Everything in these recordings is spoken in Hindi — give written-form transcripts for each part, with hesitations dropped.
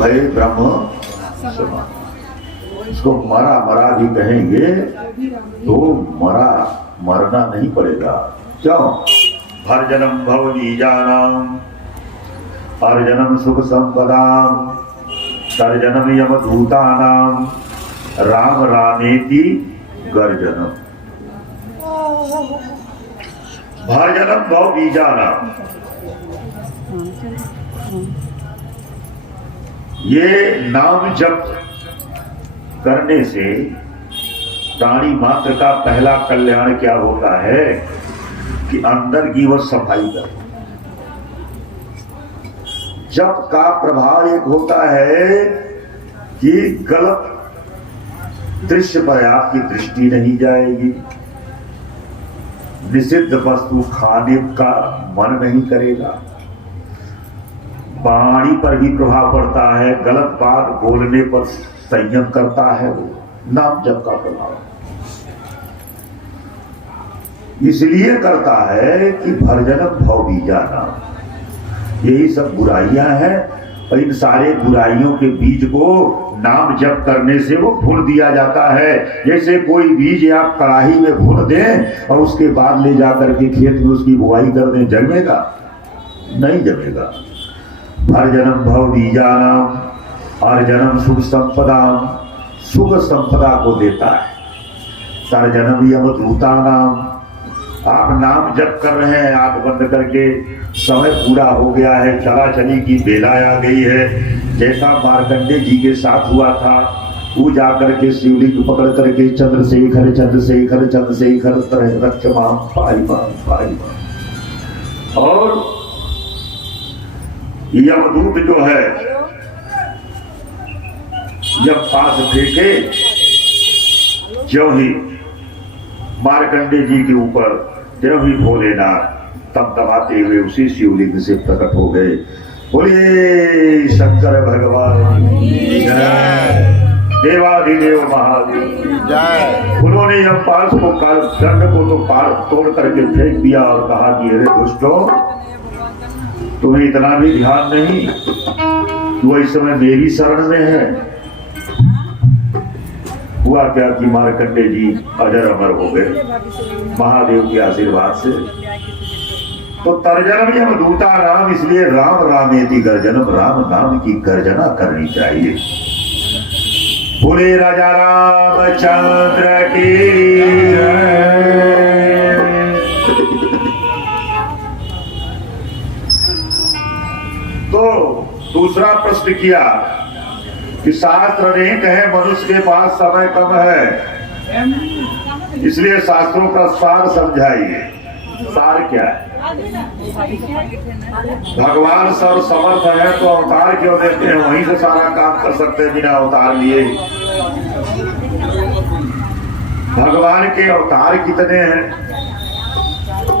भय ब्रह्म समान। इसको मरा मरा भी कहेंगे तो मरना नहीं पड़ेगा। क्यों? भर जन्म भव बीजानाम, हर जन्म सुख संपदाम, तर जन्म यमदूतानाम, राम रामेति गर्जनम। भर जन्म भव बीजानाम, ये नाम जप करने से प्राणी मात्र का पहला कल्याण क्या होता है कि अंदर की वो सफाई कर। जप का प्रभाव एक होता है कि गलत दृश्य पर आपकी दृष्टि नहीं जाएगी, निषिद्ध वस्तु खाने का मन नहीं करेगा, वाणी पर भी प्रभाव पड़ता है, गलत बात बोलने पर संयम करता है। वो नाम जप का प्रभाव इसलिए करता है कि भरजनम भव बीजाना, यही सब बुराइयां हैं और इन सारे बुराइयों के बीज को नाम जप करने से वो भून दिया जाता है। जैसे कोई बीज आप कड़ाही में भून दें और उसके बाद ले जाकर के खेत में उसकी बुआई कर दें, जमेगा? नहीं जमेगा। हर जन्म भव बीजानाम, हर जन्म सुख संपदा, सुख संपदा को देता है। तर जन्म यमदूतानाम, आप नाम जप कर रहे हैं, आंख बंद करके, समय पूरा हो गया है, चला चली की बेला आ गई है, जैसा मार्कंडे जी के साथ हुआ था। वो जाकर के शिवलिंग पकड़ करके चंद्रशेखर चंद्रशेखर चंद्रशेखर रक्षमाम पाहिमाम पाहिमाम, और यमदूत जो है जब पास फेंके, जो ही मार्कंडे जी के ऊपर जो ही भोलेनाथ तब दबाते हुए उसी शिवलिंग से प्रकट हो गए। बोलिए शंकर भगवान जय, देवाधिदेव महादेव जय। उन्होंने जब पास को दंड को तो पार तोड़ करके फेंक दिया और कहा कि अरे दुष्टों, तुम्हें इतना भी ध्यान नहीं, वो इस समय मेरी शरण में है। हुआ क्या कि मार्कंडे जी अजर अमर हो गए महादेव के आशीर्वाद से। तो तर्जनम यमदूता नाम, इसलिए राम रामेति गर्जनम, राम नाम की गर्जना करनी चाहिए। बोले राजा रामचंद्र की जय। तो दूसरा प्रश्न किया कि शास्त्र अनेक है, मनुष्य के पास समय कम है, इसलिए शास्त्रों का सार समझाइए। सार क्या है? भगवान सर्व समर्थ है तो अवतार क्यों देते हैं? वहीं से सारा काम कर सकते हैं बिना अवतार लिए। भगवान के अवतार कितने हैं?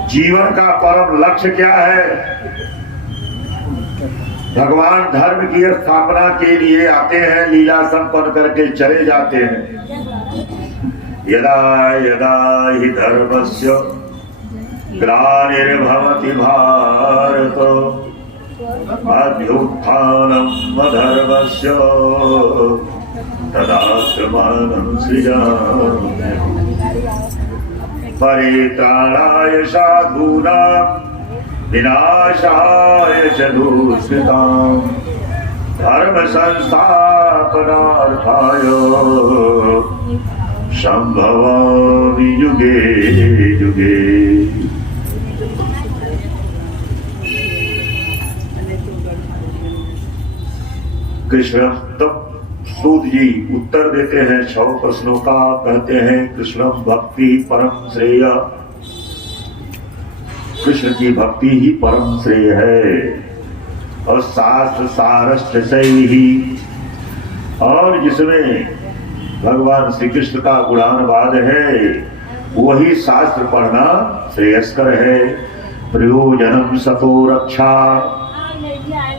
जीवन का परम लक्ष्य क्या है? भगवान धर्म की स्थापना के लिए आते हैं, लीला संपन्न करके चले जाते हैं। यदा यदा हि धर्मस्य ग्लानिर्भवति भारत, अभ्युत्थानम् अधर्मस्य तदात्मानं सृजाम्यहम्। परित्राणाय साधूनां विनाशाय च दुष्कृतां, धर्म संस्थापनार्थाय संभवामि युगे युगे। कृष्ण तब सूत जी उत्तर देते हैं 6 प्रश्नों का। कहते हैं कृष्णम भक्ति परम श्रेय, कृष्ण की भक्ति ही परम श्रेय है। और शास्त्र सारश्च सही, और जिसमें भगवान श्री कृष्ण का गुणानुवाद है वही शास्त्र पढ़ना श्रेयस्कर है। प्रयोजनम सतो रक्षा,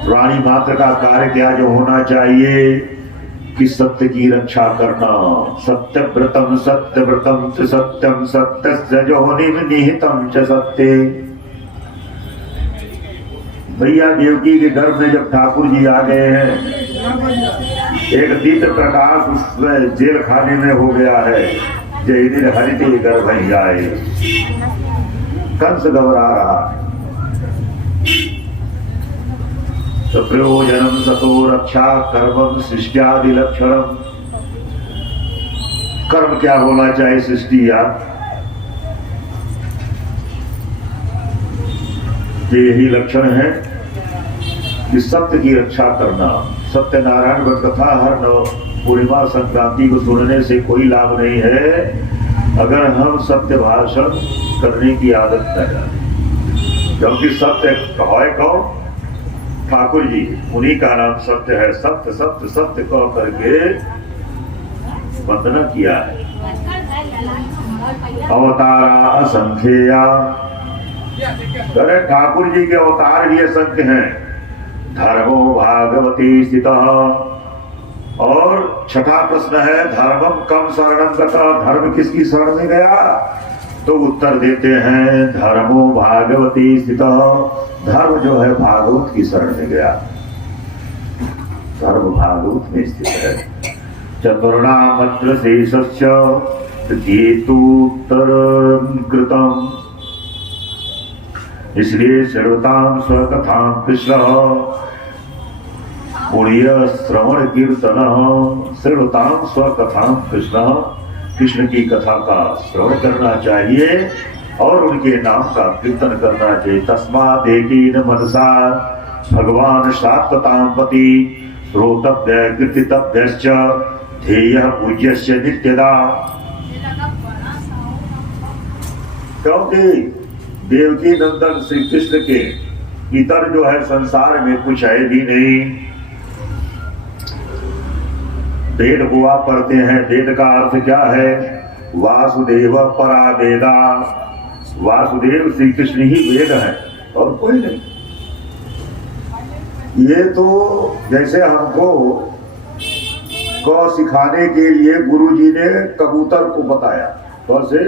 प्राणी मात्र का कार्य क्या जो होना चाहिए कि सत्य की रक्षा करना। सत्यव्रतम सत्यव्रतम च सत्यम, सत्यस्य जोनिम निहितम च सत्ये। भैया देवकी के गर्भ में जब ठाकुर जी आ गए हैं एक दीप्त प्रकाश उस जेल खाने में हो गया है। जय दिन हरिते गर्भ आए, कंस घबरा रहा। तो प्रयोजनम सतो रक्षा कर्मम सृष्टियादि लक्षणम। कर्म क्या होना चाहिए सृष्टि या यही लक्षण है कि सत्य की रक्षा करना। सत्यनारायण व्रत कथा हर पूर्णिमा संक्रांति को सुनने से कोई लाभ नहीं है अगर हम सत्य भाषण करने की आदत न डालें। क्योंकि सत्य है कौन? ठाकुर जी, उन्हीं का नाम सत्य है। सत्य सत्य सत्य कह करके वंदना किया है। अवतारा असंख्या, अरे ठाकुर जी के अवतार भी असंख्य हैं। धर्मो भागवती स्थित। और छठा प्रश्न है धर्मम कम शरणम गता। धर्म किसकी शरण में गया? तो उत्तर देते हैं धर्मो भागवती स्थित। धर्म जो है भागवत की शरण में गया। धर्म भागवत में स्थित है। चतुर्णामत्र शेषस्य कृतम। इसलिए श्रवताम स्वकथाम कृष्ण पुण्य श्रवण कीर्तन। श्रवताम स्वकथाम कृष्ण, कृष्ण की कथा का श्रवण करना चाहिए और उनके नाम का कीर्तन करना चाहिए। तस्मात् एकेन मनसा भगवान शाश्वतां पति श्रोतव्य कीर्तितव्यश्च ध्येयः पूज्यस्य नित्यदा। क्योंकि देवकी नंदन श्री कृष्ण के इतर जो है संसार में कुछ है भी नहीं। वेद हुआ पढ़ते हैं। वेद का अर्थ क्या है? वासुदेव परा वेदा। वासुदेव श्री कृष्ण ही वेद है और कोई नहीं। ये तो जैसे हमको क सिखाने के लिए गुरु जी ने कबूतर को बताया। कैसे?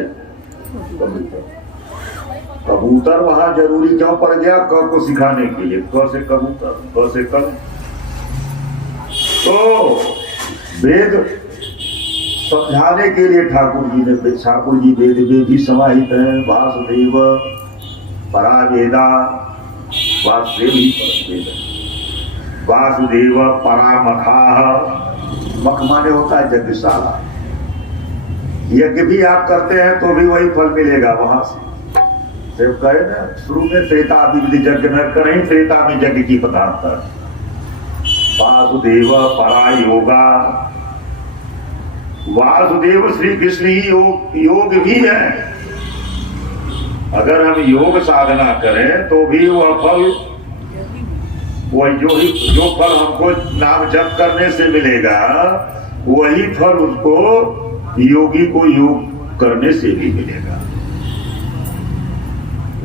कबूतर वहां जरूरी क्यों पड़ गया? क को सिखाने के लिए। क से कबूतर, क से कल। तो वेद समझाने के लिए ठाकुर जी वेद में भी समाहित है। वासुदेव परा वेदा, वासुदेव ही परम वेद। वासुदेव परा मखा। मख माने होता है यज्ञशाला। यज्ञ भी आप करते हैं तो भी वही फल मिलेगा वहां से। कहे ना शुरू में त्रेता विविध यज्ञ न करें, त्रेता में यज्ञ की पदार्थ। वासुदेव परा योगा। वासुदेव श्री कृष्ण ही योग भी है। अगर हम योग साधना करें तो भी वह फल, वही जो फल हमको नाम जप करने से मिलेगा वही फल उसको योगी को योग करने से भी मिलेगा।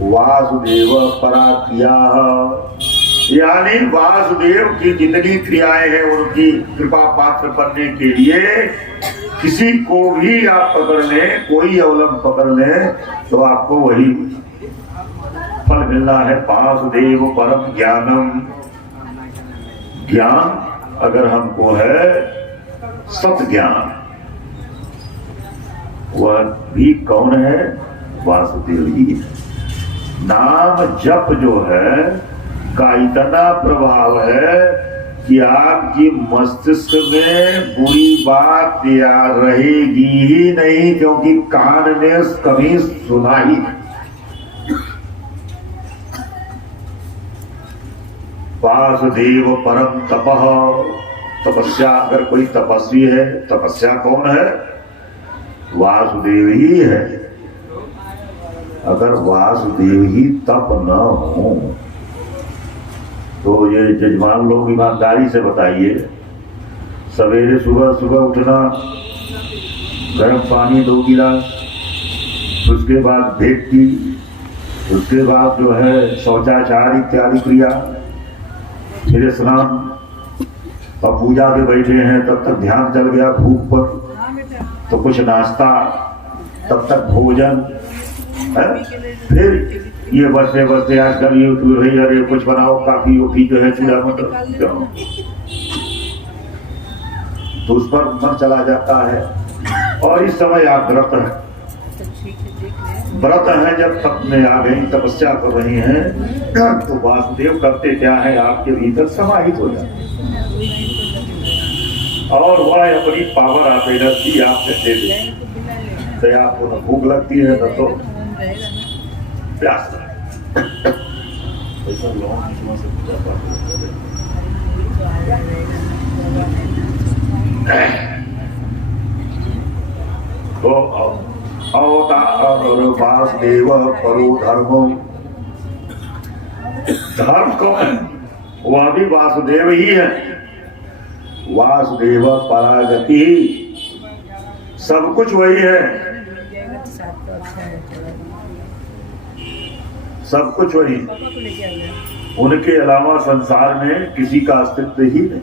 वासुदेव परा क्रिया, यानी वासुदेव की जितनी क्रियाएं हैं उनकी कृपा पात्र बनने के लिए किसी को भी आप पकड़ लें, कोई अवलंब पकड़ लें तो आपको वही फल मिलना है। वासुदेव परम ज्ञानम। ज्ञान अगर हमको है सत ज्ञान, वह भी कौन है? वासुदेव ही है। नाम जप जो है का इतना प्रभाव है कि आपकी मस्तिष्क में बुरी बात याद रहेगी ही नहीं, क्योंकि कान ने कभी सुना ही नहीं। वासुदेव परम तपः। तपस्या, अगर कोई तपस्वी है, तपस्या कौन है? वासुदेव ही है। अगर वासुदेव ही तप न हो तो ये जजमान लोग ईमानदारी से बताइए, सवेरे सुबह सुबह उठना, गर्म पानी 2 गिलास, उसके बाद भेंट उसके बाद जो है शौचाचार इत्यादि क्रिया, फिर स्नान, और पूजा पे बैठे हैं तब तक ध्यान चल गया भूख पर, तो कुछ नाश्ता, तब तक भोजन है? फिर ये बरसे बरसे आजकल यूट्यूब है, अरे कुछ बनाओ, काफी ओफी जो है चूड़ा मतलब क्यों? तो उस पर मन चला जाता है। और इस समय आप व्रत हैं, व्रत हैं, जब तप में आ गई, तपस्या कर रही हैं, तो वासुदेव करते क्या है, आपके भीतर समाहित हो जाते और वह अपनी पावर आप एनर्जी आपसे दे देते। तो आपको न भूख लगती है न तो प्यास तो अवतार वासुदेव परो धर्मो, धर्म कौन है? वह भी वासुदेव ही है। वासुदेव परागति, सब कुछ वही है, सब कुछ वही। उनके अलावा संसार में किसी का अस्तित्व ही नहीं।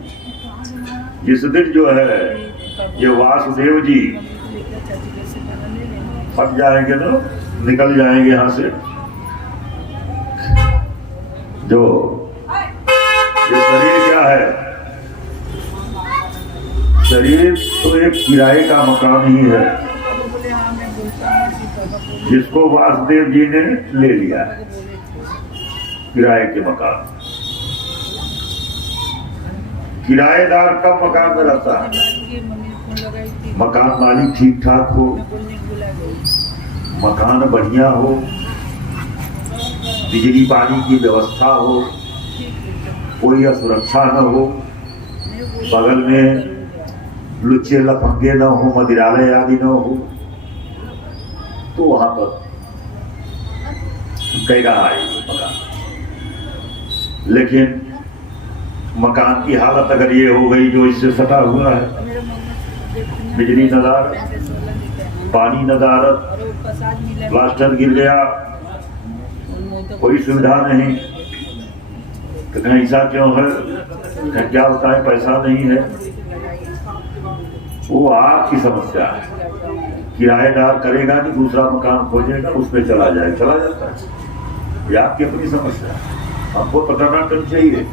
जिस दिन जो है ये वासुदेव जी फट जाएंगे ना, निकल जाएंगे यहाँ से, जो ये शरीर क्या है, शरीर तो एक किराए का मकान ही है, जिसको वासुदेव जी ने ले लिया है, किराए के मकान। किराएदार कब मकान में रहता है? मकान मालिक ठीक ठाक हो, मकान बढ़िया हो, बिजली पानी की व्यवस्था हो, कोई असुरक्षा न हो, बगल में लुच्चे लफंगे न हो, मदिरालय आदि न हो, तो वहां पर कैगा आएगी मकान। लेकिन मकान की हालत अगर ये हो गई जो इससे सटा हुआ है, बिजली नदारत, पानी नदारत, प्लास्टर गिर गया, कोई सुविधा नहीं, तो कहीं ऐसा क्यों है, कहीं क्या होता है, पैसा नहीं है, वो आपकी समस्या है। किराएदार करेगा नहीं, दूसरा मकान खोजेगा, उसमें चला जाता है। ये आपकी अपनी समस्या है, हमको पता करना चाहिए।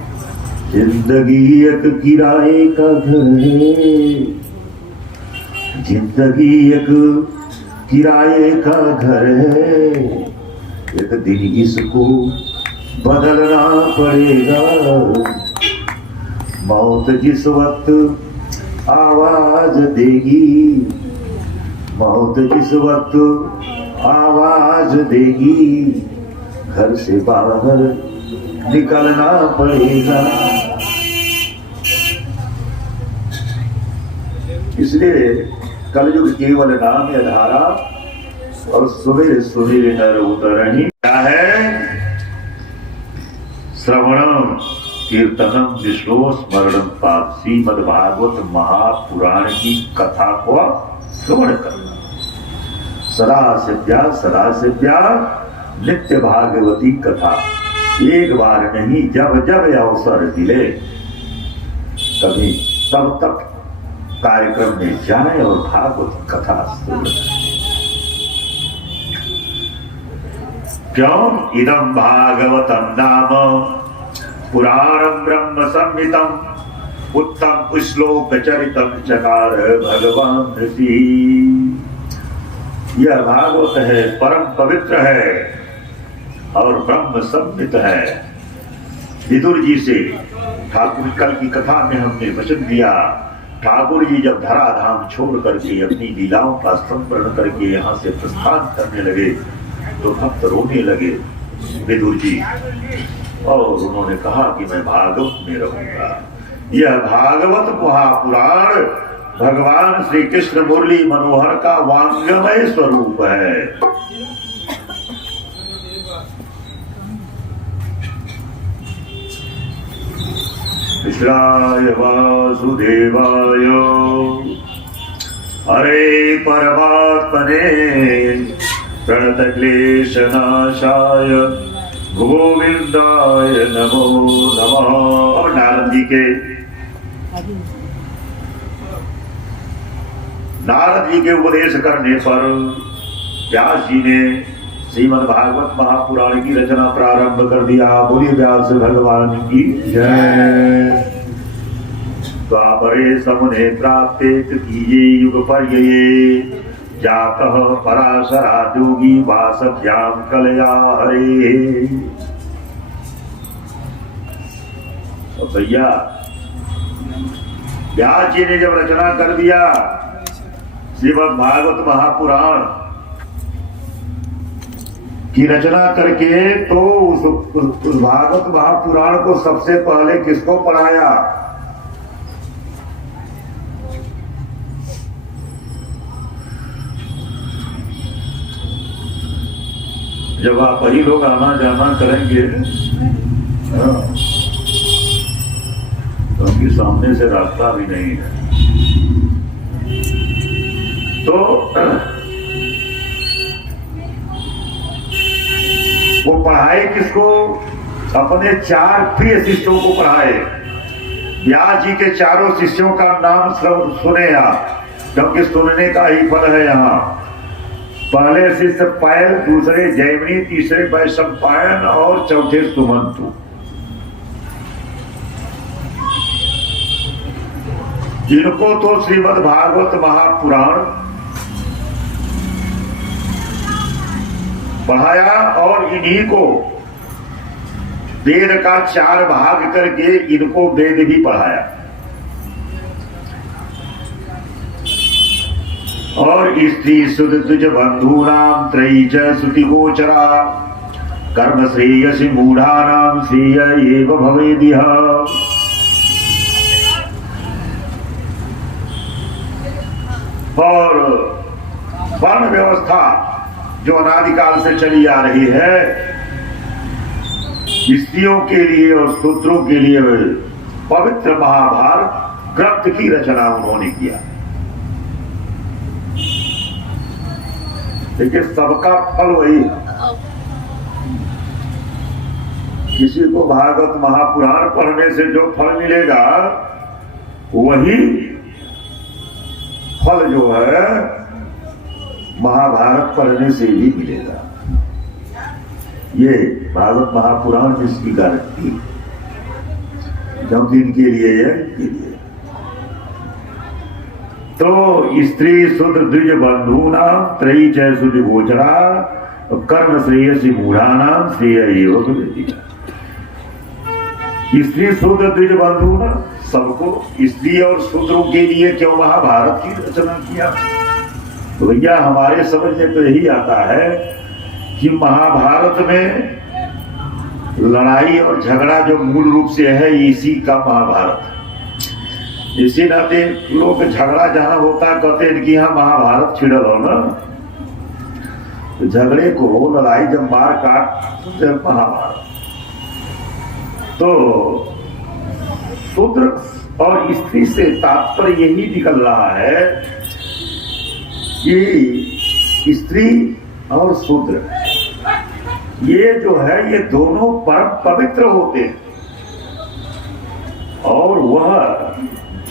जिंदगी एक किराए का घर है, जिंदगी एक किराए का घर है, एक दिन इसको बदलना पड़ेगा। मौत जिस वक्त आवाज देगी, मौत जिस वक्त आवाज देगी, घर से बाहर निकलना पड़ेगा। इसलिए कलयुग केवल नाम आधारा, और सुबह सुबह नर उतरणी। क्या है? श्रवणम कीर्तनम विष्णु स्मरणम पाप। श्रीमद्भागवत महापुराण की कथा को श्रवण करना, सदा से प्यार नित्य भागवती कथा। एक बार नहीं, जब जब अवसर मिले कभी तब तक कार्यक्रम में जाए और भागवत कथा सुने। क्यों? इदं भागवतं नाम पुराणं ब्रह्म संहितं, उत्तम श्लोक चरितम चकार भगवान ऋषि। यह भागवत है, परम पवित्र है और ब्रह्म संहित है। विदुर जी से ठाकुर कल की कथा में हमने वचन दिया, ठाकुर जी जब धराधाम छोड़ करके अपनी लीलाओं का स्मरण करके यहाँ से प्रस्थान करने लगे तो भक्त रोने लगे विदुर जी, और उन्होंने कहा कि मैं भागवत में रहूंगा। यह भागवत महापुराण भगवान श्री कृष्ण मुरली मनोहर का वांग्मय स्वरूप है। कृष्णाय वासुदेवाय हरे परमात्मने प्रणतक्लेशनाशाय गोविंदाय नमो नमः। और नारद जी के उपदेश करने पर व्यास जी ने श्रीमद् भागवत महापुराण की रचना प्रारंभ कर दिया। बोलिए व्यास भगवान की जय। द्वापरे समुने प्राप्ते कीजे युग पर्यये जातः पराशराद्योगी वासभ्याम कलया हरे। तो भैया व्यास जी ने जब रचना कर दिया श्रीमद् भागवत महापुराण की रचना करके, तो उस भागवत महापुराण को सबसे पहले किसको पढ़ाया? जब आप वही लोग आना जाना करेंगे तो उनके सामने से रास्ता भी नहीं है। तो वो पढ़ाए किसको? अपने 4 प्रिय शिष्यों को पढ़ाए। व्यास जी के चारों शिष्यों का नाम सुने आप, क्योंकि सुनने का ही फल है यहाँ। पहले शिष्य पायल, दूसरे जैमिनी, तीसरे वैशंपायन और चौथे सुमंतु। इनको तो श्रीमद् भागवत महापुराण पढ़ाया और इन्हीं को वेद का 4 भाग करके इनको वेद भी पढ़ाया। और स्त्री सुध तुज बंधु नाम त्रयी च श्रुति गोचरा कर्म श्रेयसी मूढ़ा नाम श्रेय एव भवेदिह। और वर्ण व्यवस्था जो अनादिकाल से चली आ रही है, स्त्रियों के लिए और शूद्रों के लिए पवित्र महाभारत ग्रंथ की रचना उन्होंने किया। देखिए सबका फल वही है। किसी को भागवत महापुराण पढ़ने से जो फल मिलेगा वही फल जो है महाभारत पढ़ने से ही मिलेगा। ये भागवत महापुराण जिसकी गारंटी, क्योंकि इनके लिए है, इनके लिए। तो स्त्री शुद्ध द्विज बंधु नाम त्रयी जय शुद्ध गोचरा कर्म श्रेयसी मूढ़ा नाम श्रेय एव भवेदिह। स्त्री शुद्ध द्विज बंधु ना, सबको स्त्री और शूद्रों के लिए क्यों महाभारत की रचना किया? तो भैया हमारे समझ में तो यही आता है कि महाभारत में लड़ाई और झगड़ा जो मूल रूप से है इसी का महाभारत है। इसी नाते लोग झगड़ा जहां होता कहते हैं कि यहाँ महाभारत छिड़ल हो ना, तो झगड़े को लड़ाई जब मार काट जब महाभारत। तो शूद्र और स्त्री से तात्पर्य यही निकल रहा है कि स्त्री और शूद्र ये जो है ये दोनों परम पवित्र होते हैं, और वह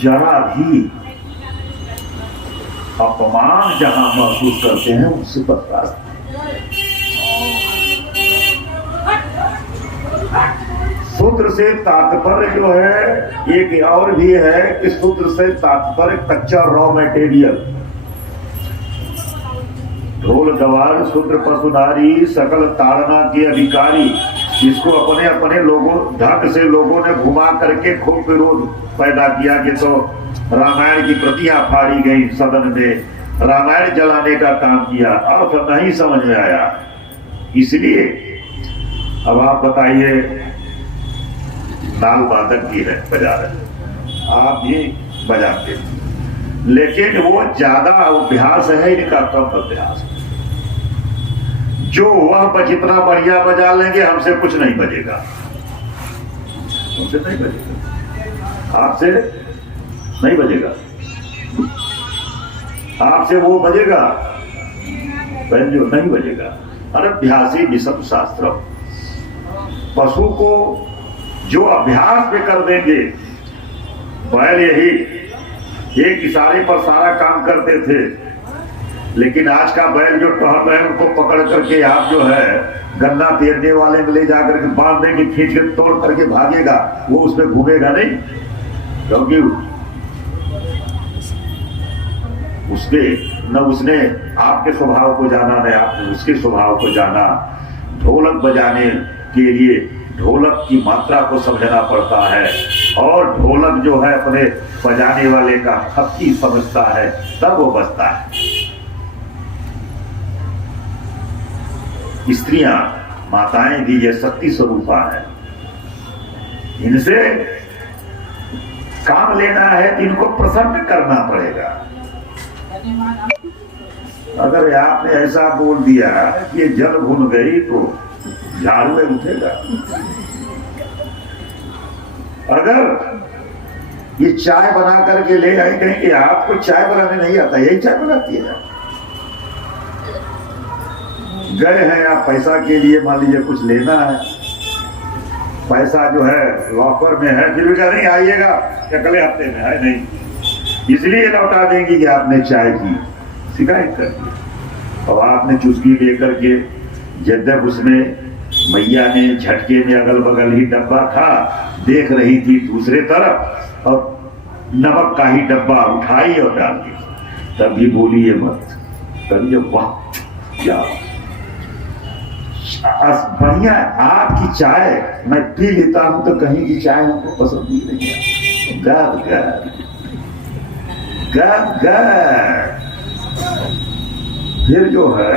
जरा भी अपमान जहां महसूस करते हैं उससे बर्दाश्त। शूद्र से तात्पर्य जो है एक और भी है कि शूद्र से तात्पर्य कच्चा रॉ मटेरियल, ढोल गवार शूद्र पशु नारी सकल ताड़ना के अधिकारी, जिसको अपने अपने लोगों ढंग से लोगों ने घुमा करके खूब विरोध पैदा किया कि तो रामायण की प्रतियां फाड़ी गई, सदन में रामायण जलाने का काम किया, अर्थ नहीं समझ में आया। इसलिए अब आप बताइए, नाल वादक भी है, बजा रहे, आप भी बजाते, लेकिन वो ज्यादा अभ्यास है, इनका कम अभ्यास है। जो वह जितना बढ़िया बजा लेंगे हमसे कुछ नहीं बजेगा, हमसे नहीं बजेगा, आपसे नहीं बजेगा, आपसे वो बजेगा जो नहीं बजेगा। अनभ्यासी विषम शास्त्र, पशु को जो अभ्यास पे कर देंगे, बैल यही एक इशारे पर सारा काम करते थे, लेकिन आज का बैल जो टहल रहे हैं उनको पकड़ करके आप जो है गन्ना पेरने वाले में ले जाकर के बांध देंगे, खींच के तोड़ करके भागेगा, वो उसमें घूमेगा नहीं, क्योंकि उसके न उसने आपके स्वभाव को जाना न आपने उसके स्वभाव को जाना। ढोलक बजाने के लिए ढोलक की मात्रा को समझना पड़ता है, और ढोलक जो है अपने बजाने वाले का हक्की समझता है, तब वो बजता है। स्त्रियां, माताएं भी ये शक्ति स्वरूपा है। इनसे काम लेना है तो इनको प्रसन्न करना पड़ेगा। अगर आपने ऐसा बोल दिया कि ये जल भून गई तो झाड़ू में उठेगा। अगर ये चाय बना करके ले आए, कहीं कि आपको चाय बनाने नहीं आता, यही चाय बनाती है। गए हैं आप पैसा के लिए, मान लीजिए कुछ लेना है, पैसा जो है लॉकर में है, फिर भी कह नहीं आइएगा अगले हफ्ते में है, नहीं, इसलिए लौटा देंगी कि आपने चाय की शिकायत कर दी। और आपने चुस्की लेकर के, यद्यप उसमें मैया ने झटके में अगल बगल ही डब्बा था, देख रही थी दूसरे तरफ, और नमक का ही डब्बा उठाई और डाल दी। तभी बोली ये मत करिए, वाह क्या बढ़िया आपकी चाय मैं पी लेता हूं, तो कहीं की चाय हमको पसंद ही नहीं है। गद गद गद गद। फिर जो है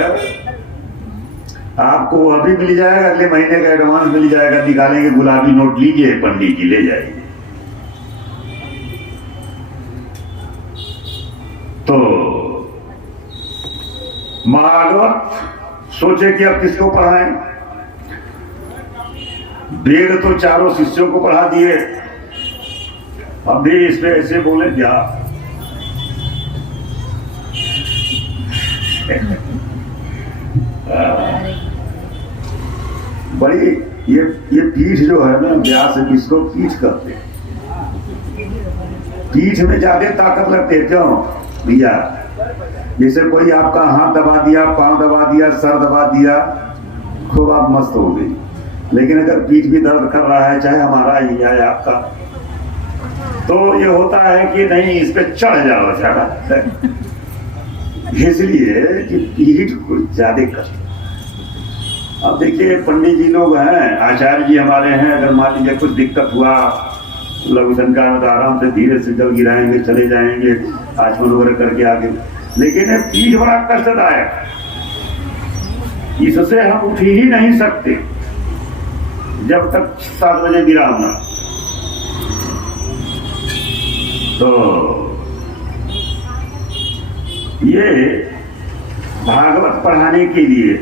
आपको अभी मिल जाएगा, अगले महीने का एडवांस मिल जाएगा, निकालेंगे गुलाबी नोट, लीजिए पंडित जी ले जाइए। तो महाभारत सोचे कि अब किसको पढ़ाएं। वेद तो चारों शिष्यों को पढ़ा दिए, अब भी इस पे ऐसे बोले क्या। बड़ी ये पीठ जो है ना, व्यास किसको पीठ करते हैं, पीठ में ज्यादा ताकत लगती है। क्यों भैया, जैसे कोई आपका हाथ दबा दिया, पांव दबा दिया, सर दबा दिया, खूब आप मस्त हो गई। लेकिन अगर पीठ भी दर्द कर रहा है, चाहे हमारा ही है आपका, तो ये होता है कि नहीं इस पे चढ़ जाओ ज्यादा, इसलिए कि पीठ को ज्यादा कष्ट। अब देखिए पंडित जी लोग हैं, आचार्य जी हमारे हैं, अगर मान लीजिए कुछ दिक्कत हुआ लघु शंका में, तो आराम से धीरे से जल गिराएंगे, चले जाएंगे, आचमन वगैरह करके आगे। लेकिन ये पीठ बड़ा कष्टदायक, इससे हम उठ ही नहीं सकते जब तक 7 बजे विराम ना। तो ये भागवत पढ़ाने के लिए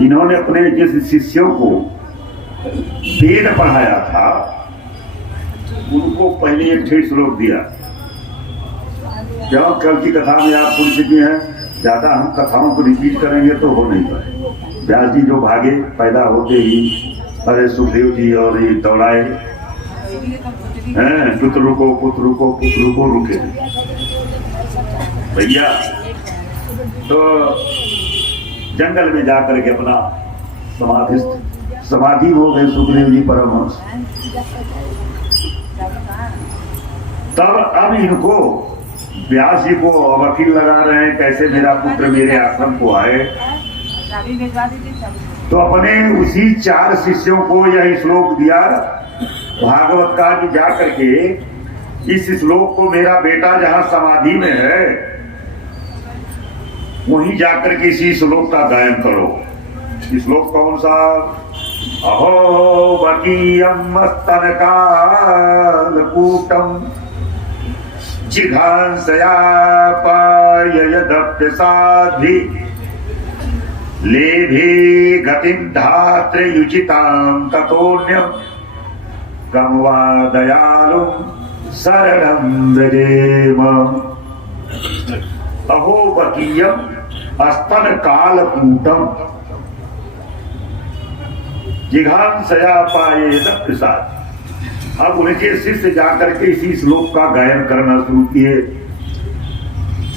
इन्होंने अपने जिस शिष्यों को वेद पढ़ाया था, उनको पहले एक ठेठ श्लोक दिया। जब कल की कथा में आप सुन चुके हैं, ज्यादा हम कथाओं को रिपीट करेंगे तो हो नहीं पाए। व्यास जी जो भागे पैदा होते ही, अरे सुखदेव जी और ये दौड़ाए हैं, पुत्र रुको पुत्र रुको पुत्र रुको, रुके भैया। तो जंगल में जाकर के अपना समाधि हो गए सुखदेव जी परमहंस। तब अब इनको व्यास जी को वकील लगा रहे हैं, कैसे मेरा पुत्र मेरे आश्रम को आए। तो अपने उसी 4 शिष्यों को यह श्लोक दिया भागवत का कि जा करके इस श्लोक को मेरा बेटा जहां समाधि में है, वहीं जाकर के इसी श्लोक का गायन करो। श्लोक कौन सा? अहो वकीयम स्तनकालकूटम जिघांसया पाययदप्य साध्वी लेभे गतिं धात्र्युचितां ततोऽन्यं कं वा दयालुं शरणं व्रजेम। अहो वकीयम स्तनकालकूटम जिघांसया पाययदप्य साध्वी। अब उनके शिष्य जाकर के इसी श्लोक का गायन करना शुरू किए।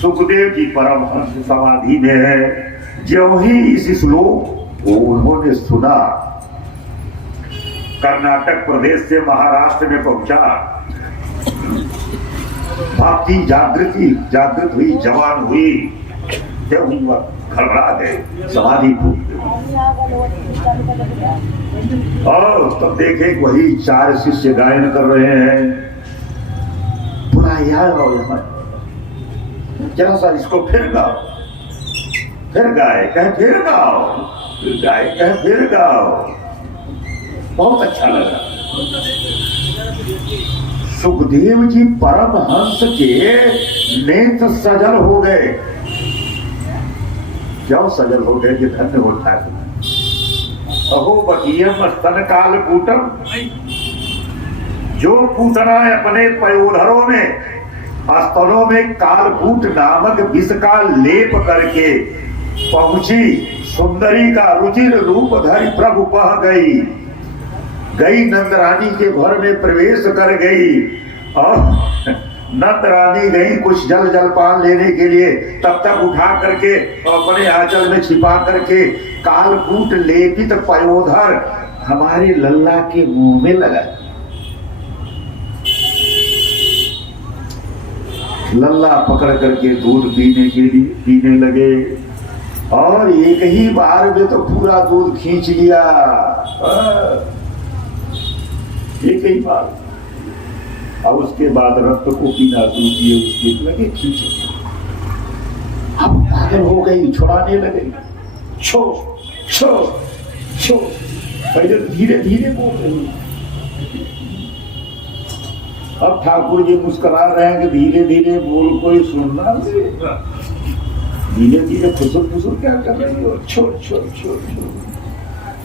सुखदेव जी परमहंस समाधि में है, जो ही इस श्लोक को उन्होंने सुना, कर्नाटक प्रदेश से महाराष्ट्र में पहुंचा, समाप्ति, जागृत हुई, जवान हुई, क्या हुआ? घबरा गए, समाधि टूट गई। और तब देखे वही 4 शिष्य गायन कर रहे हैं, बुलाया और जरा सा इसको फिर गाओ, फिर गाए, कहे फिर गाओ, फिर गाए, कहे फिर गाओ। बहुत अच्छा लगा। सुखदेव जी परमहंस के नेत्र सजल हो गए। क्यों सजल हो गए कि धन्य हो ठाकुर। अहो बकियम स्तन काल कूटम, जो पूतना अपने पयोधरों में, स्तनों में कालकूट नामक विष का लेप करके पहुंची सुंदरी का रुचिर रूप धरि प्रभु पह गई। नंद रानी के घर में प्रवेश कर गई और नंद रानी गई कुछ जलपान लेने के लिए। तब तक उठा करके अपने आंचल में छिपा करके कालकूट लेपित पयोधर हमारे लल्ला के मुंह में लगा। लल्ला पकड़ करके दूध पीने लगे और एक ही बार में तो पूरा दूध खींच लिया। एक ही बार। अब उसके बाद रक्त को पीना शुरू किए, उसके लगे खींचे। अब पागल हो गई, छुड़ाने लगे, छो छो छो। पहले धीरे धीरे बोल रही। अब ठाकुर जी मुस्कुरा रहे हैं कि धीरे धीरे बोल, कोई सुनना नहीं। धीरे धीरे फुसुर क्या कर रही हो? छोड़ छोड़ छोड़ छोड़।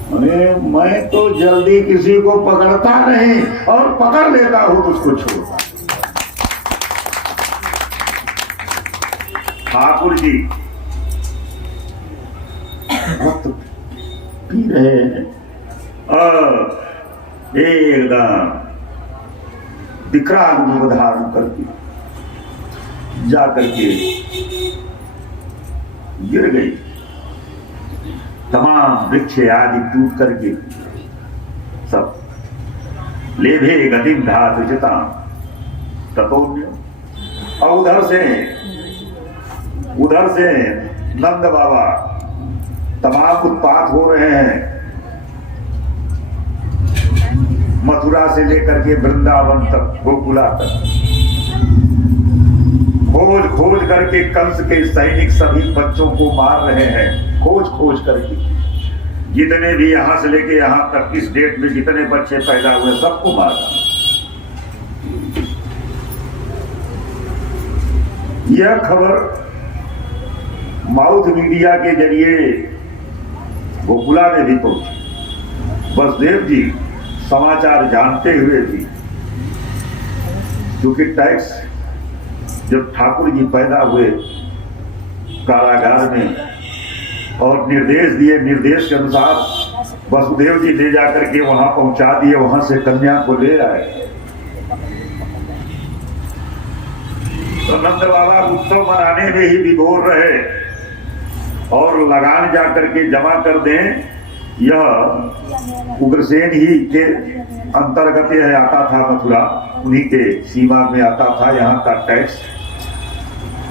मैं तो जल्दी किसी को पकड़ता नहीं, और पकड़ लेता हूं तो उसको छोड़ता। ठाकुर जी वक्त पी रहे हैं और एकदम विकराल रूप धारण करके जाकर के गिर गई। तमाम वृक्ष आदि टूट करके सब लेभे गतिम धातुजता ततोन्य। और उधर से नंद बाबा तमाम उत्पात हो रहे हैं। मथुरा से लेकर के वृंदावन तक, गोकुला तक खोज करके कंस के सैनिक सभी बच्चों को मार रहे हैं। खोज करके जितने भी यहां से लेके यहां तक इस डेट में जितने बच्चे पैदा हुए सबको मारा। यह खबर माउथ मीडिया के जरिए गोकुला में भी पहुंची। वसुदेव जी समाचार जानते हुए भी, क्योंकि टैक्स जब ठाकुर जी पैदा हुए कारागार में और निर्देश दिए, निर्देश के अनुसार वसुदेव जी ले जाकर के वहां पहुंचा दिए, वहां से कन्या को ले आए। तो नंद बाबा उत्सव मनाने में ही विभोर रहे और लगान जाकर के जमा कर दें। यह उग्रसेन ही के अंतर्गत यह आता था, मथुरा उन्हीं के सीमा में आता था। यहाँ का टैक्स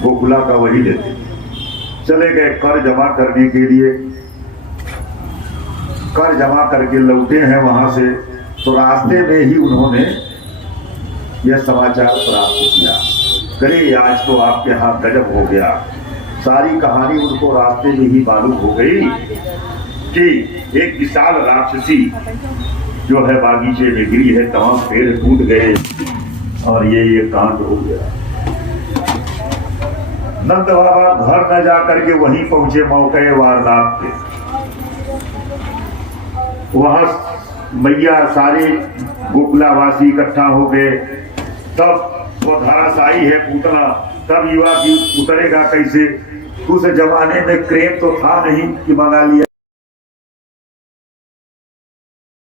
गोकुला का वही लेते। चले गए कर जमा करने के लिए, कर जमा करके लौटे हैं वहां से। तो रास्ते में ही उन्होंने यह समाचार प्राप्त किया, करे आज तो आपके यहाँ गजब हो गया। सारी कहानी उनको रास्ते में ही मालूम हो गई कि एक विशाल राक्षसी जो है बागीचे में गिरी है, तमाम पेड़ टूट गए और ये कांड हो गया। नंद बाबा घर न जाकर के वहीं पहुंचे मौके वारदात पे। वहां मैया सारे गोकुलावासी इकट्ठा हो गए। तब वो धराशायी है पूतना, तब युवा की उतरेगा कैसे? उस जमाने में क्रेम तो था नहीं कि मंगा लिया